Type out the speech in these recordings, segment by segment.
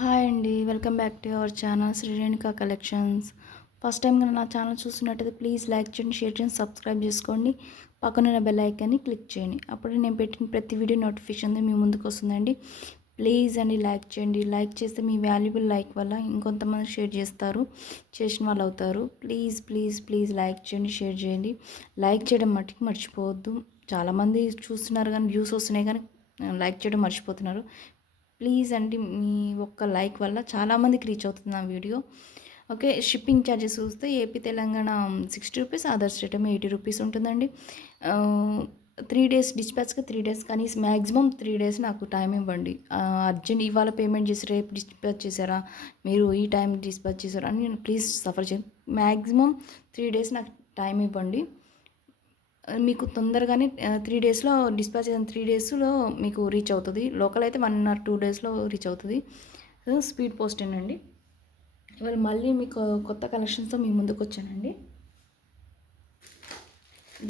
Hi అండి. Welcome back to our channel Shri Renuka collections. First time కనుక నా ఛానల్ చూస్తున్నట్టయితే ప్లీజ్ లైక్ చేయండి, షేర్ చేయండి, సబ్స్క్రైబ్ చేసుకోండి. పక్కనున్న బెల్ ఐకాన్ని క్లిక్ చేయండి. అప్పుడే నేను పెట్టిన ప్రతి వీడియో నోటిఫికేషన్ మీ ముందుకు వస్తుందండి. ప్లీజ్ అండి లైక్ చేయండి. లైక్ చేస్తే మీ వాల్యుబుల్ లైక్ వల్ల ఇంకొంతమంది షేర్ చేస్తారు, చేసిన వాళ్ళు అవుతారు. ప్లీజ్ ప్లీజ్ ప్లీజ్ లైక్ చేయండి, షేర్ చేయండి. లైక్ చేయడం మట్టుకు మర్చిపోవద్దు. చాలామంది చూస్తున్నారు కానీ వ్యూస్ వస్తున్నాయి కానీ లైక్ చేయడం మర్చిపోతున్నారు. ప్లీజ్ అండి, మీ ఒక్క లైక్ వల్ల చాలామందికి రీచ్ అవుతుంది నా వీడియో. ఓకే, షిప్పింగ్ ఛార్జెస్ చూస్తే AP Telangana 60 rupees, other state ఏమో 80 రూపీస్ ఉంటుందండి. 3 days డిస్పాచ్కి 3 days, కానీ మ్యాక్సిమం 3 days నాకు టైం ఇవ్వండి. అర్జెంట్ ఇవాళ పేమెంట్ చేసి రేపు డిస్పాచ్ చేశారా, మీరు ఈ టైం డిస్పాచ్ చేశారా అని నేను ప్లీజ్ సఫర్ చేయండి. మ్యాక్సిమం 3 days నాకు టైం ఇవ్వండి. మీకు తొందరగానే 3 daysలో డిస్పాచ్ అయిన 3 daysలో మీకు రీచ్ అవుతుంది. లోకల్ అయితే 1 or 2 daysలో రీచ్ అవుతుంది. స్పీడ్ పోస్టేనండి. ఇవాళ మళ్ళీ మీకు కొత్త కలెక్షన్స్తో మీ ముందుకు వచ్చానండి.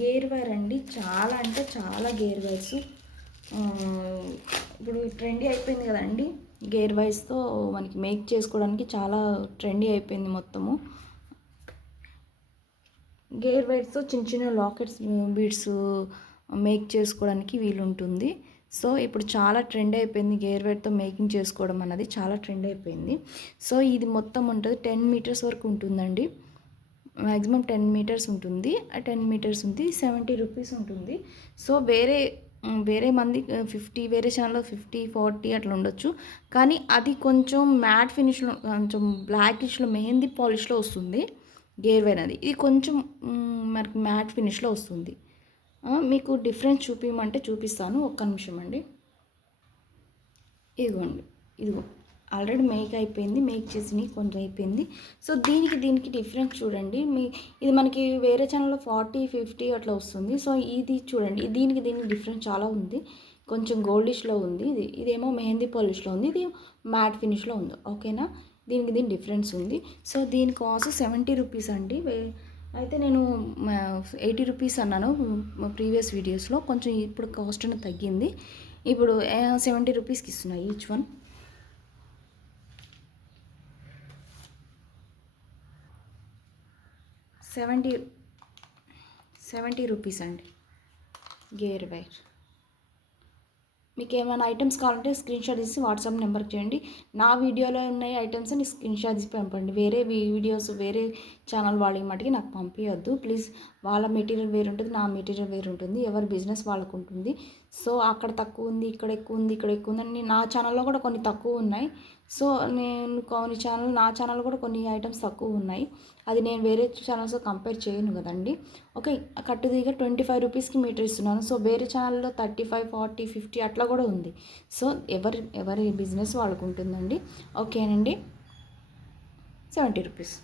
గేర్ వైర్ అండి, చాలా అంటే చాలా గేర్ వైర్స్. ఇప్పుడు ట్రెండీ అయిపోయింది కదండి. గేర్ వైర్స్తో మనకి మేక్ చేసుకోవడానికి చాలా ట్రెండీ అయిపోయింది మొత్తము. గేర్ వైర్స్తో చిన్న చిన్న లాకెట్స్, బీడ్స్ మేక్ చేసుకోవడానికి వీలుంటుంది. సో ఇప్పుడు చాలా ట్రెండ్ అయిపోయింది గేర్ వైర్తో మేకింగ్ చేసుకోవడం అన్నది, చాలా ట్రెండ్ అయిపోయింది. సో ఇది మొత్తం ఉంటుంది 10 meters వరకు ఉంటుందండి. మ్యాక్సిమం 10 meters ఉంటుంది. ఆ 10 meters ఉంది, 70 రూపీస్ ఉంటుంది. సో వేరే మంది 50, వేరే ఛానల్లో 50, 40 అట్లా ఉండొచ్చు. కానీ అది కొంచెం మ్యాట్ ఫినిష్లో, కొంచెం బ్లాకిష్లో, మెహందీ పాలిష్లో వస్తుంది గేర్ వైర్ అది. ఇది కొంచెం మనకి మ్యాట్ ఫినిష్లో వస్తుంది. మీకు డిఫరెన్స్ చూపించమంటే చూపిస్తాను, ఒక్క నిమిషం అండి. ఇదిగోండి, ఇదిగో ఆల్రెడీ మేక్ అయిపోయింది, మేక్ చేసి కొంచెం అయిపోయింది. సో దీనికి డిఫరెన్స్ చూడండి. ఇది మనకి వేరే ఛానల్లో 40, 50 అట్లా వస్తుంది. సో ఇది చూడండి, దీనికి డిఫరెన్స్ చాలా ఉంది. కొంచెం గోల్డిష్లో ఉంది, ఇదేమో మెహందీ పాలిష్లో ఉంది, ఇది మ్యాట్ ఫినిష్లో ఉంది. ఓకేనా, దీని డిఫరెన్స్ ఉంది. సో దీని కాస్ట్ 70 రూపీస్ అండి. అయితే నేను 80 రూపీస్ అన్నాను ప్రీవియస్ వీడియోస్లో. కొంచెం ఇప్పుడు కాస్ట్ అనేది తగ్గింది. ఇప్పుడు 70 రూపీస్కి ఇస్తున్నాయి ఈచ్ వన్. 70 రూపీస్ అండి గేర్ వైర్. మీకు ఏమైనా ఐటమ్స్ కావాలంటే స్క్రీన్ షాట్ తీసి వాట్సాప్ నెంబర్కి చేయండి. నా వీడియోలో ఉన్న ఐటమ్స్ ని స్క్రీన్ షాట్ తీసి పంపండి. వేరే వీడియోస్ వేరే ఛానల్ వాళ్ళకి మటుకి నాకు పంపించొద్దు ప్లీజ్. వాళ్ళ మెటీరియల్ వేరు ఉంటుంది, నా మెటీరియల్ వేరు ఉంటుంది, ఎవరి బిజినెస్ వాళ్ళకు ఉంటుంది. సో అక్కడ తక్కువ ఉంది, ఇక్కడ ఎక్కువ ఉంది, ఇక్కడ ఎక్కువ ఉందని నా ఛానల్లో కూడా కొన్ని తక్కువ ఉన్నాయి. సో నేను నా ఛానల్ కూడా కొన్ని ఐటమ్స్ తక్కువ ఉన్నాయి. అది నేను వేరే ఛానల్స్తో కంపేర్ చేయను కదండి. ఓకే, కట్టుదిగా 25 రూపీస్కి మీటర్ ఇస్తున్నాను. సో వేరే ఛానల్లో 35, 40, 50 అట్లా కూడా ఉంది. సో ఎవరి బిజినెస్ వాళ్ళకు ఉంటుందండి. ఓకేనండి, 70 రూపీస్.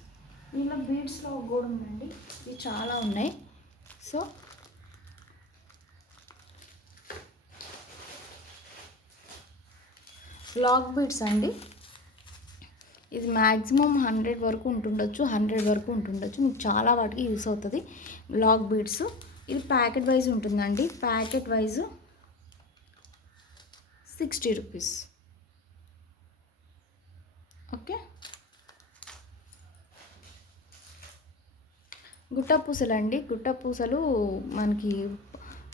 దీనిలో బీడ్స్లో కూడా ఉందండి, ఇవి చాలా ఉన్నాయి. సో లాక్ బీడ్స్ అండి, ఇది మ్యాక్సిమం 100 వరకు ఉంటుండొచ్చు, 100 వరకు ఉంటుండొచ్చు. మీకు చాలా వాటికి యూస్ అవుతుంది లాక్ బీడ్స్. ఇది ప్యాకెట్ వైజ్ ఉంటుందండి. Packet wise 60 rupees. ఓకే, గుట్ట పూసలు అండి. గుట్ట పూసలు మనకి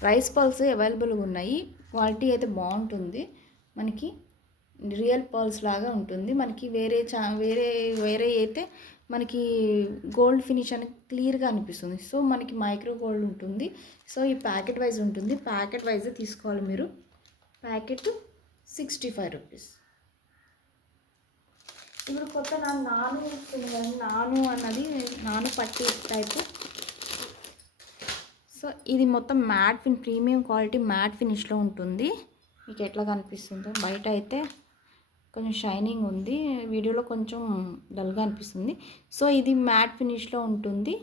రైస్ పల్స్ అవైలబుల్గా ఉన్నాయి. క్వాలిటీ అయితే బాగుంటుంది, మనకి రియల్ పర్ల్స్ లాగా ఉంటుంది. మనకి వేరే అయితే మనకి గోల్డ్ ఫినిష్ అని క్లియర్గా అనిపిస్తుంది. సో మనకి మైక్రో గోల్డ్ ఉంటుంది. సో ఈ ప్యాకెట్ వైజ్ ఉంటుంది, ప్యాకెట్ వైజ్ తీసుకోవాలి మీరు. Packet 65 rupees. ఇప్పుడు కొత్త నాను అన్నది నాను పట్టి టైపు. సో ఇది మొత్తం ప్రీమియం క్వాలిటీ మ్యాట్ ఫినిష్లో ఉంటుంది. మీకు ఎట్లా కనిపిస్తుందో, బయట అయితే కొంచెం షైనింగ్ ఉంది, వీడియోలో కొంచెం డల్గా అనిపిస్తుంది. సో ఇది మ్యాట్ ఫినిష్లో ఉంటుంది.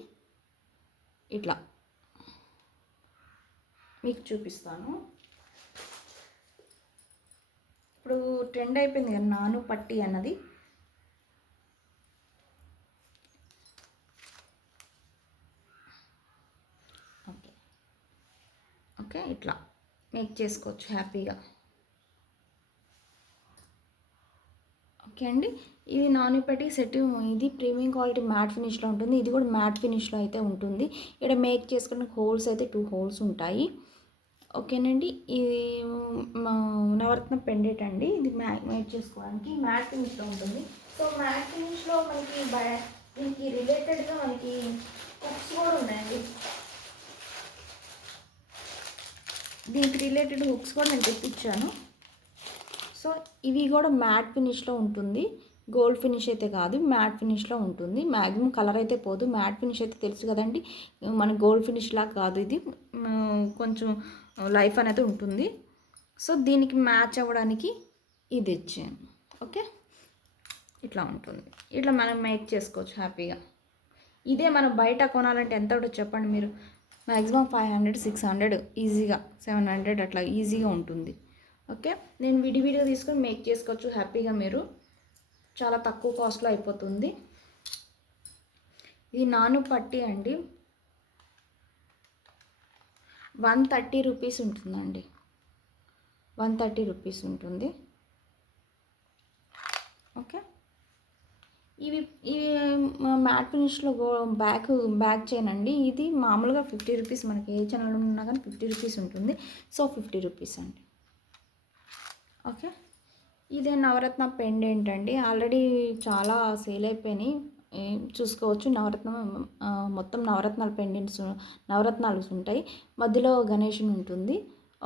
ఇట్లా మీకు చూపిస్తాను. ఇప్పుడు ట్రెండ్ అయిపోయింది కదా నాను పట్టి అన్నది. ఓకే, ఇట్లా మేక్ చేసుకోవచ్చు హ్యాపీగా. ఓకే అండి. ఇది నానిపటి సెట్, ఇది ప్రీమియం క్వాలిటీ మ్యాట్ ఫినిష్లో ఉంటుంది. ఇది కూడా మ్యాట్ ఫినిష్లో అయితే ఉంటుంది. ఇక్కడ మేక్ చేసుకున్న హోల్స్ అయితే 2 హోల్స్ ఉంటాయి. ఓకేనండి. ఇది నవరత్న పెండెంట్ అండి. ఇది మేక్ చేసుకోవడానికి మ్యాట్ ఫినిష్లో ఉంటుంది. సో మ్యాట్ ఫినిష్లో మనకి దీనికి రిలేటెడ్గా మనకి హుక్స్ కూడా ఉన్నాయండి. దీనికి రిలేటెడ్ హుక్స్ కూడా నేను తెప్పించాను. సో ఇవి కూడా మ్యాట్ ఫినిష్లో ఉంటుంది. గోల్డ్ ఫినిష్ అయితే కాదు, మ్యాట్ ఫినిష్లో ఉంటుంది. మ్యాక్సిమం కలర్ అయితే పోదు. మ్యాట్ ఫినిష్ అయితే తెలుసు కదండి, మన గోల్డ్ ఫినిష్ లాగా కాదు ఇది. కొంచెం లైఫ్ అనేది ఉంటుంది. సో దీనికి మ్యాచ్ అవ్వడానికి ఇది ఇచ్చాను. ఓకే, ఇట్లా ఉంటుంది. ఇట్లా మనం మేక్ చేసుకోవచ్చు హ్యాపీగా. ఇదే మనం బయట కొనాలంటే ఎంత ఉంటుందో చెప్పండి మీరు. మ్యాక్సిమం 500, 600, ఈజీగా 700 అట్లా ఈజీగా ఉంటుంది. ఓకే, నేను విడివిడిగా తీసుకొని మేక్ చేసుకోవచ్చు హ్యాపీగా. మీరు చాలా తక్కువ కాస్ట్లో అయిపోతుంది. ఇది నాను పట్టి అండి. 130 రూపీస్ ఉంటుందండి. 130 రూపీస్ ఉంటుంది. ఓకే, ఇవి మ్యాట్ ఫినిష్లో బ్యాక్ చైన్ అండి. ఇది మామూలుగా 50 రూపీస్, మనకి ఏ ఛానల్ ఉన్నా కానీ 50 రూపీస్ ఉంటుంది. సో 50 రూపీస్ అండి. ఓకే, ఇదే నవరత్న పెండెంట్ అండి. ఆల్రెడీ చాలా సేల్ అయిపోయినాయి, చూసుకోవచ్చు. నవరత్నం మొత్తం నవరత్నాల పెండెంట్స్, నవరత్నాలు ఉంటాయి. మధ్యలో గణేషుని ఉంటుంది.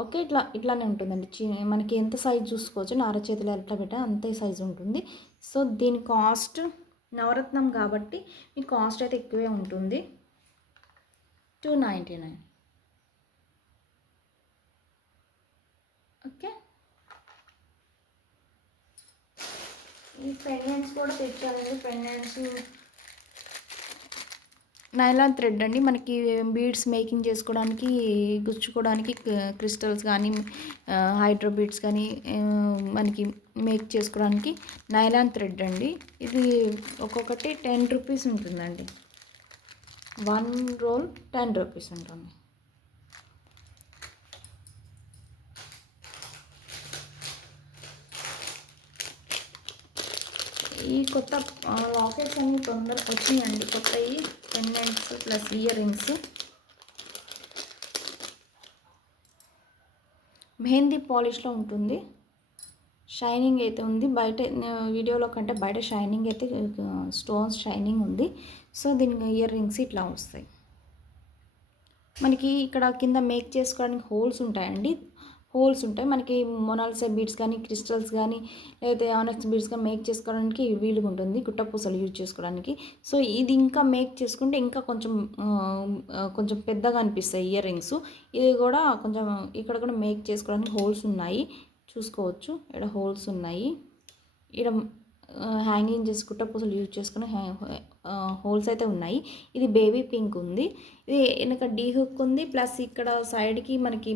ఓకే, ఇట్లానే ఉంటుందండి. మనకి ఎంత సైజ్ చూసుకోవచ్చు, నారచేతులు ఎట్లా పెట్టా అంతే సైజు ఉంటుంది. సో దీని కాస్ట్, నవరత్నం కాబట్టి మీ కాస్ట్ అయితే ఎక్కువే ఉంటుంది. 299. ఓకే, ఈ పెండెంట్స్ కూడా తెచ్చానండి. పెండెంట్స్ నైలాన్ థ్రెడ్ అండి. మనకి బీడ్స్ మేకింగ్ చేసుకోవడానికి, గుచ్చుకోవడానికి క్రిస్టల్స్ కానీ హైడ్రో బీడ్స్ కానీ మనకి మేక్ చేసుకోవడానికి నైలాన్ థ్రెడ్ అండి. ఇది ఒక్కొక్కటి 10 రూపీస్ ఉంటుందండి. 1 రోల్ 10 రూపీస్ ఉంటుంది. ఈ కొత్త లాకెట్స్ అన్నీ తొందరగా వచ్చినాయండి. కొత్తవి pendants plus earrings. Mehndi పాలిష్లో ఉంటుంది. షైనింగ్ అయితే ఉంది. బయట వీడియోలో కంటే బయట షైనింగ్ అయితే, స్టోన్స్ షైనింగ్ ఉంది. సో దీనికి ఇయర్ రింగ్స్ ఇట్లా వస్తాయి. మనకి ఇక్కడ కింద మేక్ చేసుకోవడానికి హోల్స్ ఉంటాయండి. మనకి మొనాలిసా బీడ్స్ కానీ, క్రిస్టల్స్ కానీ, లేకపోతే ఆనెక్స్ బీడ్స్ కానీ మేక్ చేసుకోవడానికి వీలుగా ఉంటుంది. గుట్టపూసలు యూజ్ చేసుకోవడానికి. సో ఇది ఇంకా మేక్ చేసుకుంటే ఇంకా కొంచెం పెద్దగా అనిపిస్తాయి ఇయర్ రింగ్స్. ఇది కూడా కొంచెం ఇక్కడ కూడా మేక్ చేసుకోవడానికి హోల్స్ ఉన్నాయి, చూసుకోవచ్చు. ఇక్కడ హోల్స్ ఉన్నాయి. ఇక్కడ హ్యాంగింగ్ చేసి గుట్టపూసలు యూజ్ చేసుకుని హోల్స్ అయితే ఉన్నాయి. ఇది బేబీ పింక్ ఉంది. ఇది వెనక డీ హుక్ ఉంది. ప్లస్ ఇక్కడ సైడ్కి మనకి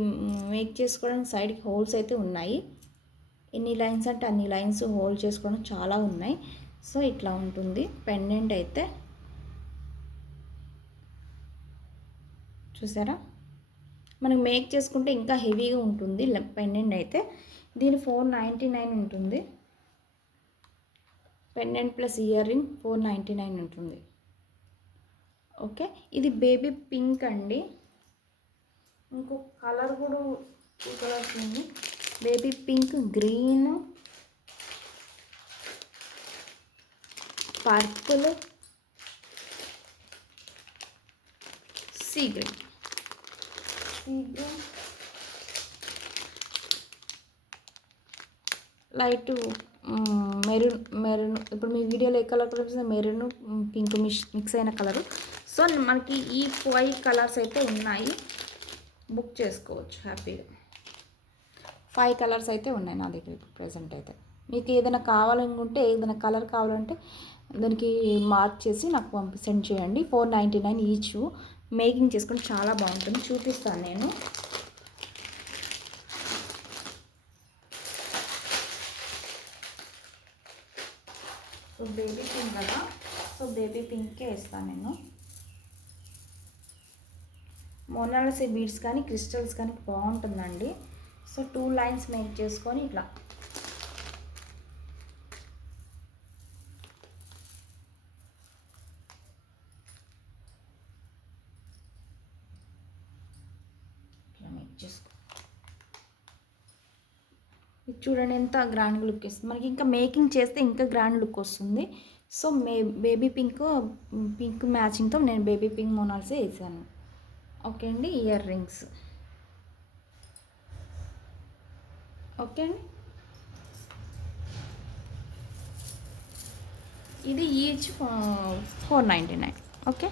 మేక్ చేసుకోవడానికి సైడ్కి హోల్స్ అయితే ఉన్నాయి. ఎన్ని లైన్స్ అంటే అన్ని లైన్స్ హోల్డ్ చేసుకోవడం చాలా ఉన్నాయి. సో ఇట్లా ఉంటుంది పెండెంట్ అయితే. చూసారా, మనకి మేక్ చేసుకుంటే ఇంకా హెవీగా ఉంటుంది పెండెంట్ అయితే. దీని 499 ఉంటుంది. పెండెంట్ ప్లస్ ఇయర్ రింగ్ 499 ఉంటుంది. ఓకే, ఇది బేబీ పింక్ అండి. ఇంకో కలర్ కూడా 2 కలర్స్ ఉంది. Baby pink, green, purple, sea green, light maroon. ఇప్పుడు మీ వీడియోలో ఏ కలర్ కనిపిస్తుంది? మెరూన్, పింక్ మిక్స్ అయిన కలరు. సో మనకి ఈ 5 కలర్స్ అయితే ఉన్నాయి. బుక్ చేసుకోవచ్చు హ్యాపీగా. 5 కలర్స్ అయితే ఉన్నాయి నా దగ్గర ఇప్పుడు ప్రెజెంట్ అయితే. మీకు ఏదైనా కావాలనుకుంటే, ఏదైనా కలర్ కావాలంటే దానికి మార్క్ చేసి నాకు సెండ్ చేయండి. 499 ఈచ్. మేకింగ్ చేసుకుంటే చాలా బాగుంటుంది, చూపిస్తాను నేను. సో బేబీ పింక్ కదా, సో బేబీ పింకే ఇస్తాను నేను. మొనాలిసా బీడ్స్ కానీ, క్రిస్టల్స్ కానీ బాగుంటుందండి. సో 2 లైన్స్ మేక్ చేసుకొని ఇట్లా చూడండి ఎంత గ్రాండ్ లుక్ ఇస్తుంది. మనకి ఇంకా మేకింగ్ చేస్తే ఇంకా గ్రాండ్ లుక్ వస్తుంది. సో బేబీ పింక్ మ్యాచింగ్తో నేను బేబీ పింక్ మోనాల్సే వేసాను. ఓకే అండి. ఇయర్ రింగ్స్ ఓకే అండి. ఇది ఈచ్ 499. ఓకే.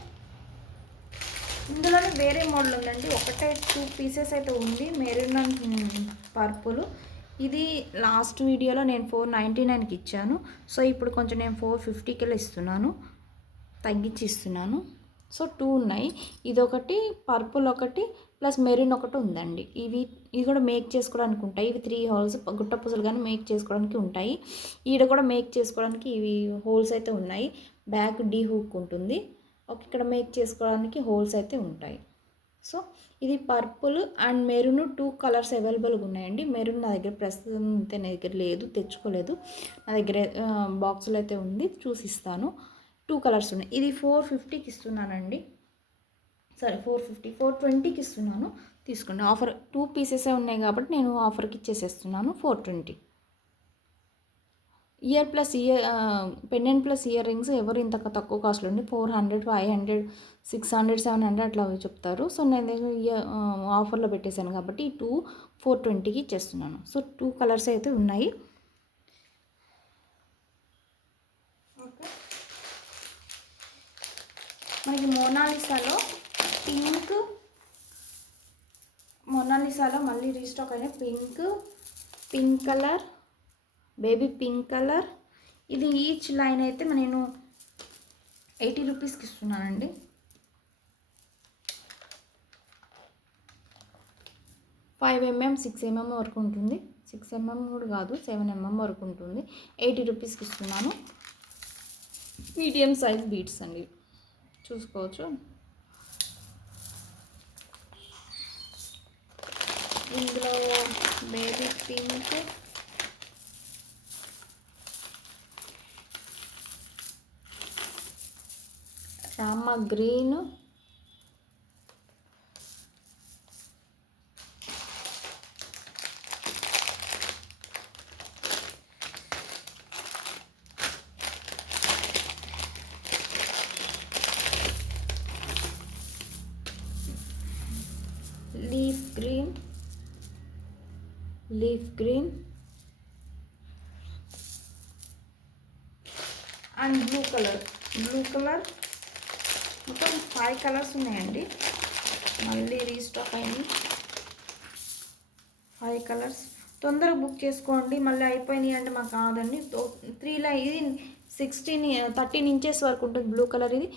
ఇందులోనే వేరే మోడల్ ఉందండి. ఒకటే 2 పీసెస్ అయితే ఉంది, మెరూన్ అండ్ పర్పుల్. ఇది లాస్ట్ వీడియోలో నేను 499కి ఇచ్చాను. సో ఇప్పుడు కొంచెం నేను 450కి ఇస్తున్నాను, తగ్గించి ఇస్తున్నాను. సో 2 ఉన్నాయి. ఇదొకటి, పర్పుల్ ఒకటి, ప్లస్ మెరూన్ ఒకటి ఉందండి. ఇది కూడా మేక్ చేసుకోవడానికి ఉంటాయి. ఇవి 3 హోల్స్ గుట్ట పూసలు కానీ మేక్ చేసుకోవడానికి ఉంటాయి. ఈడ కూడా మేక్ చేసుకోవడానికి ఇవి హోల్స్ అయితే ఉన్నాయి. బ్యాక్ డీ హుక్ ఉంటుంది. ఓకే. ఇక్కడ మేక్ చేసుకోవడానికి హోల్స్ అయితే ఉంటాయి. సో ఇది పర్పుల్ అండ్ మెరూన్ 2 కలర్స్ అవైలబుల్గా ఉన్నాయండి. మెరూన్ నా దగ్గర ప్రస్తుతం అయితే నా దగ్గర లేదు, తెచ్చుకోలేదు. నా దగ్గర బాక్సులు అయితే ఉంది, చూసిస్తాను. 2 కలర్స్ ఉన్నాయి. ఇది 450కి ఇస్తున్నానండి. సరే 420కి ఇస్తున్నాను, తీసుకోండి. ఆఫర్ 2 పీసెసే ఉన్నాయి కాబట్టి నేను ఆఫర్కి ఇచ్చేసేస్తున్నాను 420. Year plus year pendant plus ear rings ఎవరు ఇంత తక్కువ కాస్ట్లో ఉండి 400, 500, 600, 700 అట్లా చెప్తారు. సో నేను ఆఫర్లో పెట్టేశాను కాబట్టి 420కి ఇచ్చేస్తున్నాను. సో 2 కలర్స్ అయితే ఉన్నాయి. ఓకే. మనకి మోనాలిసాలో మళ్ళీ రీస్టాక్ అయిన pink colour, baby pink colour. ఇది ఈచ్ లైన్ అయితే నేను 80 రూపీస్కి ఇస్తున్నానండి. 5 mm 6 mm వరకు ఉంటుంది. 6 mm కూడా కాదు, 7 mm వరకు ఉంటుంది. 80 రూపీస్కి ఇస్తున్నాను. మీడియం సైజ్ బీడ్స్ అండి, చూసుకోవచ్చు. ఇందులో baby pink, Rama green, leaf green and blue colour. మొత్తం 5 కలర్స్ ఉన్నాయండి. మళ్ళీ రీస్టాక్ అయింది 5 కలర్స్. తొందరగా బుక్ చేసుకోండి, మళ్ళీ అయిపోయినాయి అంటే మాకు కాదండి. 3 లైన్ ఇది 13 ఇంచెస్ వరకు ఉంటుంది బ్లూ కలర్. ఇది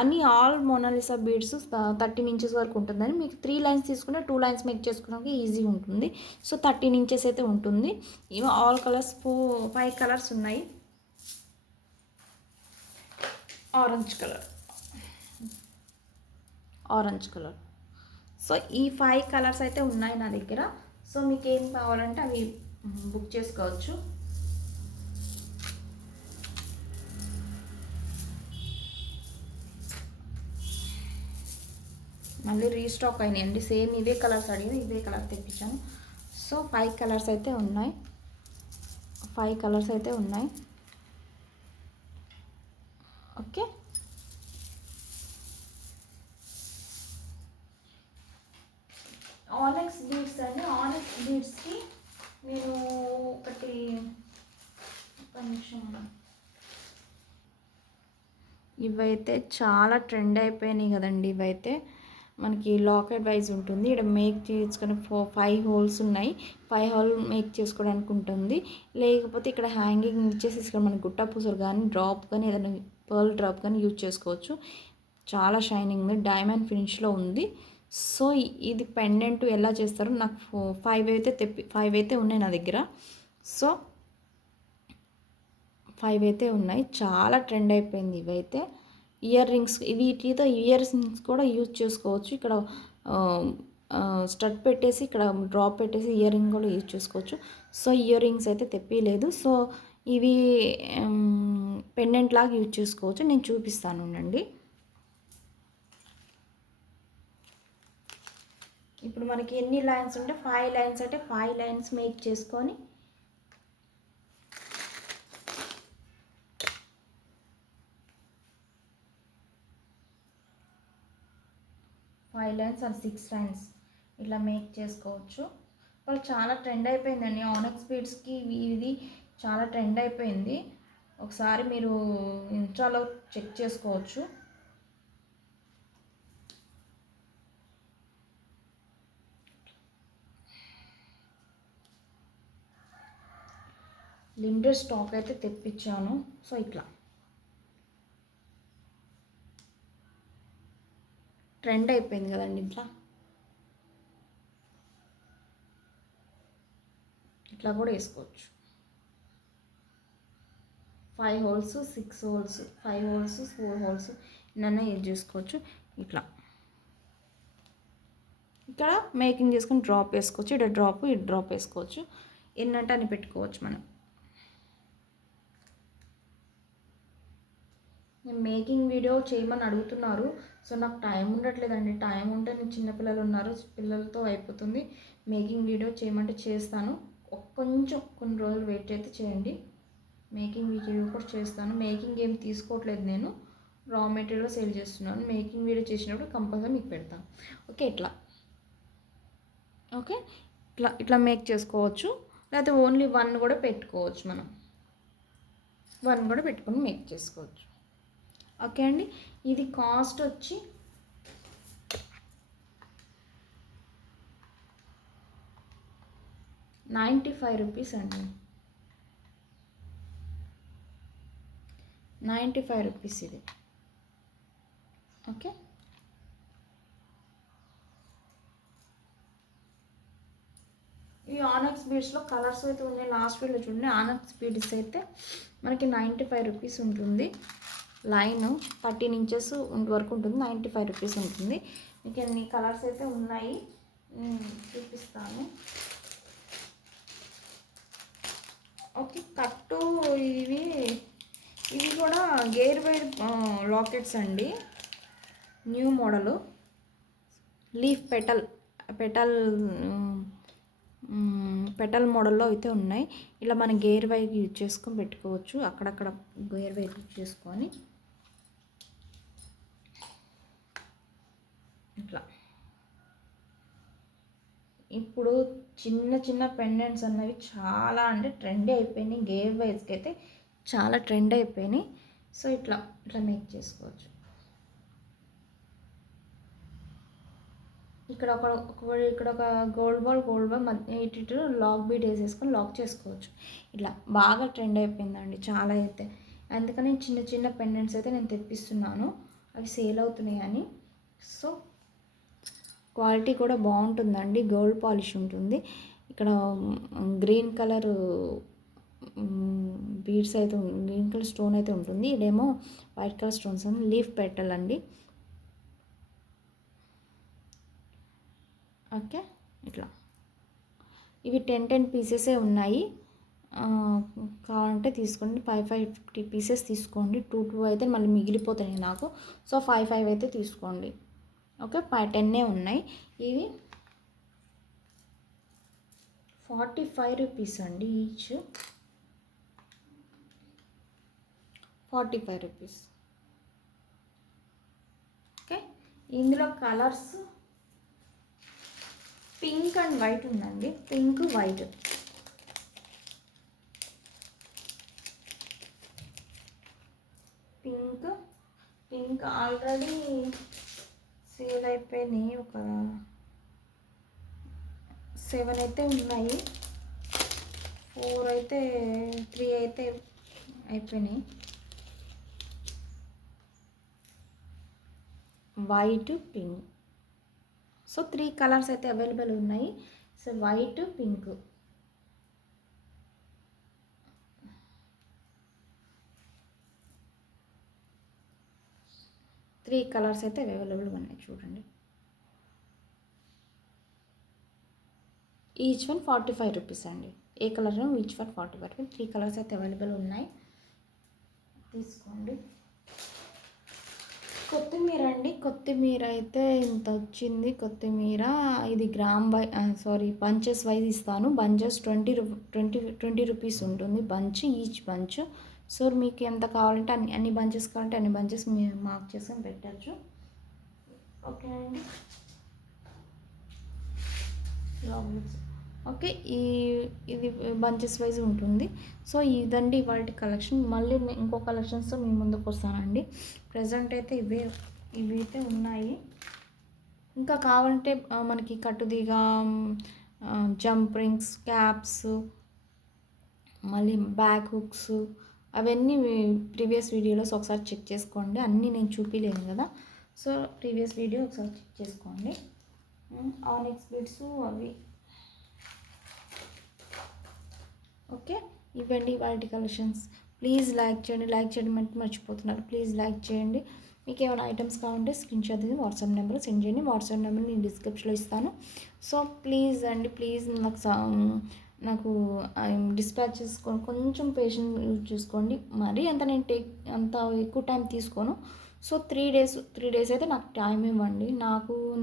అన్ని ఆల్ మోనాలిసా బీడ్స్ 13 ఇంచెస్ వరకు ఉంటుందని. మీకు 3 లైన్స్ తీసుకుంటే 2 లైన్స్ మేక్ చేసుకోవడానికి ఈజీగా ఉంటుంది. సో 13 ఇంచెస్ అయితే ఉంటుంది. ఇవి ఆల్ కలర్స్ 5 కలర్స్ ఉన్నాయి. Orange colour. సో ఈ 5 కలర్స్ అయితే ఉన్నాయి నా దగ్గర. సో మీకు ఏం కావాలంటే అవి బుక్ చేసుకోవచ్చు. మళ్ళీ రీస్టాక్ అయినాయండి. సేమ్ ఇవే కలర్స్ అడిగి ఇవే కలర్ తెప్పించాను. సో 5 కలర్స్ అయితే ఉన్నాయి. ఓకే. ఆనెక్స్ బీడ్స్ అండి. ఆనెక్స్ బీడ్స్కి నేను ఒక నిమిషం, ఇవైతే చాలా ట్రెండ్ అయిపోయినాయి కదండి. ఇవైతే మనకి లాకెట్ వైజ్ ఉంటుంది. ఇక్కడ మేక్ చేసుకుని 5 హోల్స్ ఉన్నాయి. 5 హోల్ మేక్ చేసుకోవడానికి ఉంటుంది. లేకపోతే ఇక్కడ హ్యాంగింగ్ ఇచ్చేసి ఇక్కడ మనకి గుట్ట పూసలు కానీ డ్రాప్ కానీ ఏదైనా పర్ల్ డ్రాప్ కానీ యూజ్ చేసుకోవచ్చు. చాలా షైనింగ్ ఉంది, డైమండ్ ఫినిష్లో ఉంది. సో ఇది పెండెంట్ ఎలా చేస్తారో నాకు 5 అయితే ఉన్నాయి నా దగ్గర. సో 5 అయితే ఉన్నాయి. చాలా ట్రెండ్ అయిపోయింది ఇవైతే. ఇయర్ రింగ్స్, వీటితో ఇయర్ రింగ్స్ కూడా యూజ్ చేసుకోవచ్చు. ఇక్కడ స్టడ్ పెట్టేసి ఇక్కడ డ్రాప్ పెట్టేసి ఇయర్ రింగ్ కూడా యూజ్ చేసుకోవచ్చు. సో ఇయర్ రింగ్స్ అయితే తెప్పిలేదు. సో ఇవి పెండెంట్ లాగా యూజ్ చేసుకోవచ్చు. నేను చూపిస్తాను అండి. ఇప్పుడు మనకి ఎన్ని లైన్స్ ఉంటే 5 లైన్స్ అంటే 5 లైన్స్ మేక్ చేసుకొని 5 లైన్స్ అండ్ 6 లైన్స్ ఇట్లా మేక్ చేసుకోవచ్చు. వాళ్ళు చాలా ట్రెండ్ అయిపోయిందండి ఆనెక్స్ బీడ్స్కి. ఇది చాలా ట్రెండ్ అయిపోయింది. ఒకసారి మీరు ఇన్స్టాలో చెక్ చేసుకోవచ్చు. లిమిటెడ్ స్టాక్ అయితే తెప్పించాను. సో ఇట్లా ట్రెండ్ అయిపోయింది కదండి. ఇట్లా కూడా వేసుకోవచ్చు. 5 హోల్స్, 6 హోల్స్, 5 హోల్స్, 4 హోల్స్ ఇన్నైనా యూజ్ చేసుకోవచ్చు. ఇట్లా ఇక్కడ మేకింగ్ చేసుకొని డ్రాప్ వేసుకోవచ్చు. ఇక్కడ డ్రాప్, ఇటు డ్రాప్ వేసుకోవచ్చు. ఎన్నంటే అని పెట్టుకోవచ్చు మనం. నేను మేకింగ్ వీడియో చేయమని అడుగుతున్నారు. సో నాకు టైం ఉండట్లేదండి. టైం ఉంటే నేను చిన్నపిల్లలు ఉన్నారు, పిల్లలతో అయిపోతుంది. మేకింగ్ వీడియో చేయమంటే చేస్తాను. కొంచెం కొన్ని రోజులు వెయిట్ అయితే చేయండి. మేకింగ్ వీడియో కూడా చేస్తాను. మేకింగ్ ఏం తీసుకోవట్లేదు, నేను రా మెటీరియల్ సేల్ చేస్తున్నాను. మేకింగ్ వీడియో చేసినప్పుడు కంపల్సరీ మీకు పెడతాను. ఓకే, ఇట్లా ఓకే ఇట్లా ఇట్లా మేక్ చేసుకోవచ్చు. లేకపోతే ఓన్లీ 1 కూడా పెట్టుకోవచ్చు. మనం 1 కూడా పెట్టుకొని మేక్ చేసుకోవచ్చు. ఓకే అండి. ఇది కాస్ట్ వచ్చి ₹95 అండి. ₹95 ఇది. ఓకే, ఈ ఆనెక్స్ బీడ్స్లో కలర్స్ అయితే ఉన్నాయి. లాస్ట్ వీడియోలో చూడండి. ఆనెక్స్ బీడ్స్ అయితే మనకి ₹95 ఉంటుంది. లైన్ 13 ఇంచెస్ వరకు ఉంటుంది. ₹95 ఉంటుంది. మీకు ఎన్ని కలర్స్ అయితే ఉన్నాయి చూపిస్తాను. ఓకే, కట్టు ఇవి కూడా గేర్ వైర్ లాకెట్స్ అండి. న్యూ మోడలు లీఫ్ పెటల్ మోడల్లో అయితే ఉన్నాయి. ఇలా మనం గేర్ వైర్ యూజ్ చేసుకొని పెట్టుకోవచ్చు. అక్కడక్కడ గేర్ వైర్ యూజ్ చేసుకొని ఇట్లా. ఇప్పుడు చిన్న చిన్న పెండెంట్స్ అన్నవి చాలా అంటే ట్రెండ్ అయిపోయినాయి. గేర్ వైర్స్కి అయితే చాలా ట్రెండ్ అయిపోయినాయి. సో ఇట్లా ఇట్లా మేక్ చేసుకోవచ్చు. ఇక్కడ ఒక గోల్డ్ బాల్ మధ్య ఇటు లాక్ బీడ్ వేసేసుకొని లాక్ చేసుకోవచ్చు. ఇట్లా బాగా ట్రెండ్ అయిపోయిందండి చాలా అయితే. అందుకని చిన్న చిన్న పెండెంట్స్ అయితే నేను తెప్పిస్తున్నాను. అవి సేల్ అవుతున్నాయి అని. సో క్వాలిటీ కూడా బాగుంటుందండి. గోల్డ్ పాలిష్ ఉంటుంది. ఇక్కడ గ్రీన్ కలర్ బీడ్స్ అయితే గ్రీన్ కలర్ స్టోన్ అయితే ఉంటుంది. ఇదేమో వైట్ కలర్ స్టోన్స్ అని లీఫ్ పెట్టాలండి. ఓకే, ఇట్లా ఇవి 10 పీసెసే ఉన్నాయి. కావాలంటే తీసుకోండి. 50 పీసెస్ తీసుకోండి. 2 అయితే మళ్ళీ మిగిలిపోతాయి నాకు. సో 5 అయితే తీసుకోండి. ఓకే, 10 ఉన్నాయి. ఇవి ₹45 అండి. ఈచ్ ₹45. ఓకే, ఇందులో కలర్స్ పింక్ అండ్ వైట్ ఉందండి. Pink white. Pink already sale అయిపోయినాయి. ఒక 7 అయితే ఉన్నాయి. 3 అయితే అయిపోయినాయి. White, pink. సో 3 కలర్స్ అయితే అవైలబుల్ ఉన్నాయి. So white, pink. Three colours అయితే అవైలబుల్గా ఉన్నాయి చూడండి. ఈచ్ వన్ ₹45 అండి. ఏ కలర్ ఈచ్ వన్ ₹45. 3 కలర్స్ అయితే అవైలబుల్ ఉన్నాయి, తీసుకోండి. కొత్తిమీర అండి. కొత్తిమీర అయితే ఇంత వచ్చింది. కొత్తిమీర ఇది బంచెస్ వైజ్ ఇస్తాను. బంచెస్ ₹20 ఉంటుంది బంచ్, ఈచ్ బంచ్. సో మీకు ఎంత కావాలంటే అన్ని బంచెస్ కావాలంటే అన్ని బంచెస్ మీరు మార్క్ చేసుకొని పెట్టచ్చు. ఓకే అండి. Long books. ఓకే. ఇది బంచెస్ వైజ్ ఉంటుంది. సో ఇదండి వాటి కలెక్షన్. మళ్ళీ ఇంకో కలెక్షన్స్తో మీ ముందుకు వస్తానండి. ప్రజెంట్ అయితే ఇవైతే ఉన్నాయి. ఇంకా కావాలంటే మనకి కట్టుదిగా జంప్ రింగ్స్, క్యాప్స్, మళ్ళీ బ్యాక్ హుక్స్ అవన్నీ ప్రీవియస్ వీడియోలోస్ ఒకసారి చెక్ చేసుకోండి. అన్నీ నేను చూపించలేను కదా, సో ప్రీవియస్ వీడియో ఒకసారి చెక్ చేసుకోండి. ఆనిక్స్ బిట్స్ అవి. ఓకే, ఇవ్వండి వాటి కలెక్షన్స్. ప్లీజ్ లైక్ చేయడం అంటే మర్చిపోతున్నారు. ప్లీజ్ లైక్ చేయండి. మీకు ఏమైనా ఐటమ్స్ కావాలంటే స్క్రీన్ షాట్ తీసి వాట్సాప్ నెంబర్ సెండ్ చేయండి. వాట్సాప్ నెంబర్ నేను డిస్క్రిప్షన్లో ఇస్తాను. సో ప్లీజ్ అండి, ప్లీజ్ నాకు డిస్పాచ్ చేసుకొని కొంచెం పేషెంట్ యూజ్ చేసుకోండి. మరీ అంత ఎక్కువ టైం తీసుకోను. సో 3 డేస్ అయితే నాకు టైం ఇవ్వండి.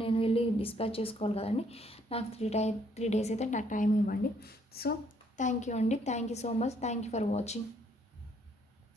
నేను వెళ్ళి డిస్పాచ్ చేసుకోవాలి కదండి. నాకు 3 డేస్ అయితే నాకు టైం ఇవ్వండి. సో థ్యాంక్ యూ అండి. Thank you so much. Thank you for watching.